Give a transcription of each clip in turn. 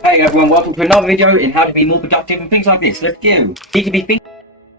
Hey everyone, welcome to another video in how to be more productive and things like this. Let's go. You need to be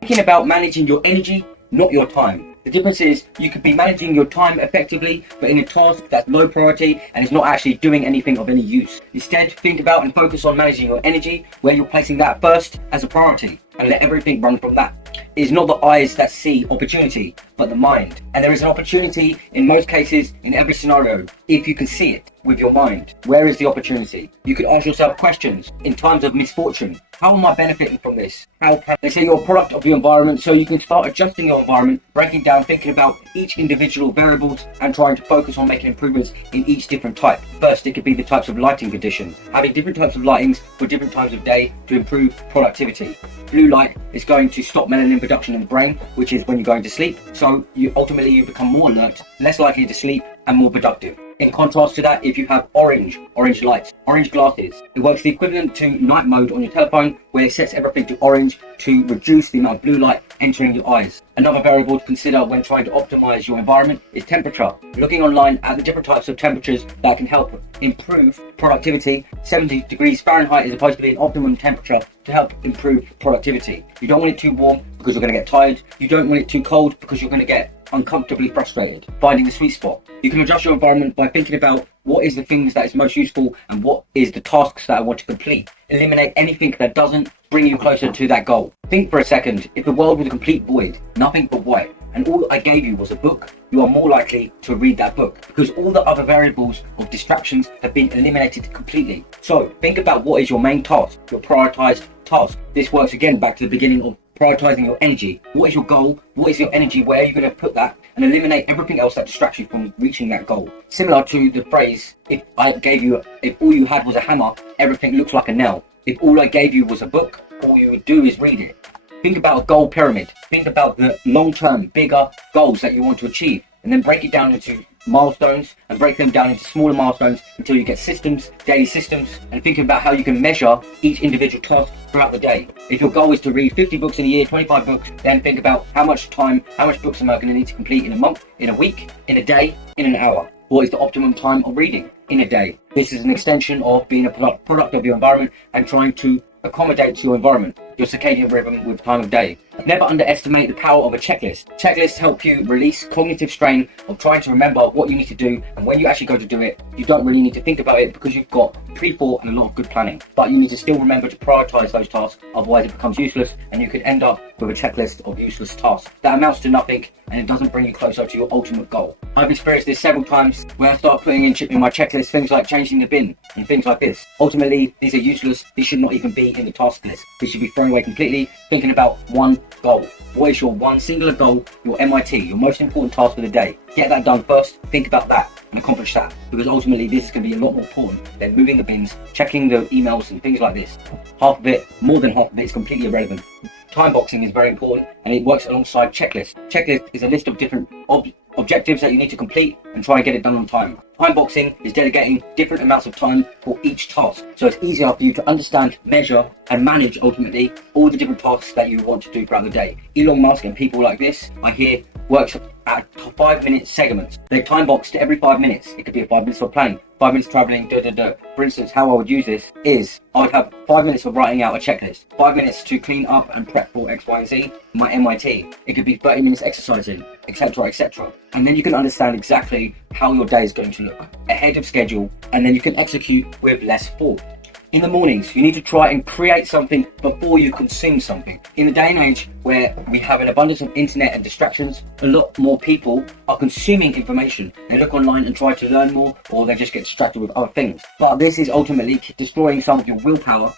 thinking about managing your energy, not your time. The difference is you could be managing your time effectively, but in a task that's low priority and is not actually doing anything of any use. Instead, think about and focus on managing your energy, where you're placing that first as a priority, and let everything run from that. It is not the eyes that see opportunity, but the mind. And there is an opportunity in most cases, in every scenario, if you can see it with your mind. Where is the opportunity? You could ask yourself questions in times of misfortune. How am I benefiting from this? Let's say you're a product of your environment, so you can start adjusting your environment, breaking down, thinking about each individual variables and trying to focus on making improvements in each different type. First, it could be the types of lighting conditions, having different types of lightings for different times of day to improve productivity. Blue light is going to stop melanin production in the brain, which is when you're going to sleep. So you ultimately become more alert, less likely to sleep, and more productive. In contrast to that, if you have orange lights, orange glasses, it works the equivalent to night mode on your telephone, where it sets everything to orange to reduce the amount of blue light entering your eyes. Another variable to consider when trying to optimize your environment is temperature. Looking online at the different types of temperatures that can help improve productivity. 70 degrees Fahrenheit is supposed to be an optimum temperature to help improve productivity. You don't want it too warm because you're going to get tired. You don't want it too cold because you're going to get uncomfortably frustrated. Finding the sweet spot. You can adjust your environment by thinking about what is the things that is most useful and what is the tasks that I want to complete. Eliminate anything that doesn't bring you closer to that goal. Think for a second, if the world was a complete void, nothing but white, and all I gave you was a book, you are more likely to read that book because all the other variables of distractions have been eliminated completely. So think about what is your main task, your prioritized task. This works again back to the beginning of prioritizing your energy. What is your goal? What is your energy? Where are you going to put that? And eliminate everything else that distracts you from reaching that goal. Similar to the phrase, if all you had was a hammer, everything looks like a nail. If all I gave you was a book, all you would do is read it. Think about a goal pyramid. Think about the long-term, bigger goals that you want to achieve, and then break it down into milestones and break them down into smaller milestones until you get systems, daily systems, and think about how you can measure each individual task throughout the day. If your goal is to read 50 books in a year, 25 books, then think about how much books am I going to need to complete in a month, in a week, in a day, in an hour. What is the optimum time of reading in a day? This is an extension of being a product of your environment and trying to accommodate to your environment, your circadian rhythm with time of day. Never underestimate the power of a checklist. Checklists help you release cognitive strain of trying to remember what you need to do, and when you actually go to do it, you don't really need to think about it because you've got pre-thought and a lot of good planning. But you need to still remember to prioritize those tasks, otherwise it becomes useless and you could end up with a checklist of useless tasks that amounts to nothing and it doesn't bring you closer to your ultimate goal. I've experienced this several times where I start putting in my checklist things like changing the bin and things like this. Ultimately, these are useless. These should not even be in the task list. These should be thrown away completely. Thinking about one goal. What is your one singular goal, your MIT, your most important task of the day? Get that done first, think about that and accomplish that, because ultimately this is going to be a lot more important than moving the bins, checking the emails and things like this. More than half of it is completely irrelevant. Time boxing is very important and it works alongside checklist. Checklist is a list of different objectives that you need to complete and try and get it done on time. Time boxing is delegating different amounts of time for each task, so it's easier for you to understand, measure and manage ultimately all the different tasks that you want to do throughout the day. Elon Musk and people like this, I hear, works at 5-minute segments. They're time boxed every 5 minutes. It could be 5 minutes for planning, 5 minutes traveling, For instance, how I would use this is I would have 5 minutes for writing out a checklist, 5 minutes to clean up and prep for X, Y, and Z, my MIT. It could be 30 minutes exercising, etc., etc. And then you can understand exactly how your day is going to look ahead of schedule, and then you can execute with less thought. In the mornings, you need to try and create something before you consume something. In the day and age where we have an abundance of internet and distractions, a lot more people are consuming information. They look online and try to learn more, or they just get distracted with other things. But this is ultimately destroying some of your willpower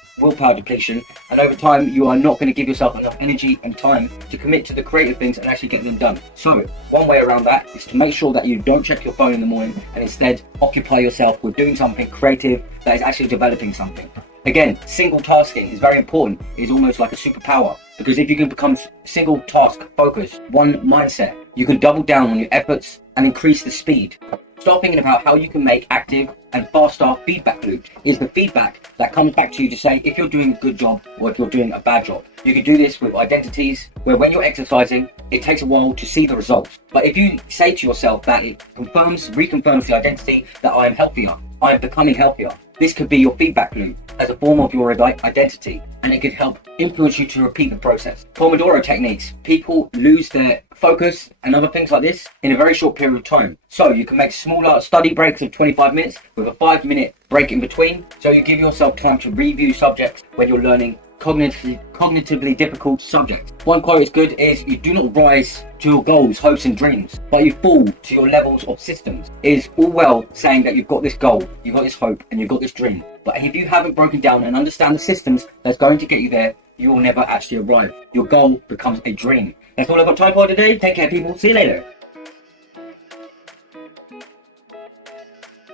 depletion, and over time you are not going to give yourself enough energy and time to commit to the creative things and actually get them done. So one way around that is to make sure that you don't check your phone in the morning and instead occupy yourself with doing something creative that is actually developing something. Again, single tasking is very important. It's almost like a superpower, because if you can become single task focused, one mindset, you can double down on your efforts and increase the speed. Start thinking about how you can make active and faster feedback loops. Is the feedback that comes back to you to say if you're doing a good job or if you're doing a bad job. You can do this with identities, where when you're exercising, it takes a while to see the results. But if you say to yourself that it reconfirms the identity that I am healthier, I am becoming healthier, This could be your feedback loop as a form of your identity, and it could help influence you to repeat the process. Pomodoro techniques. People lose their focus and other things like this in a very short period of time. So you can make smaller study breaks of 25 minutes with a 5-minute break in between. So you give yourself time to review subjects when you're learning cognitively difficult subjects. One quote is good is, you do not rise to your goals, hopes and dreams, but you fall to your levels of systems. It is all well saying that you've got this goal, you've got this hope and you've got this dream, but if you haven't broken down and understand the systems that's going to get you there, you will never actually arrive. Your goal becomes a dream. That's all I've got time for today. Take care people, see you later.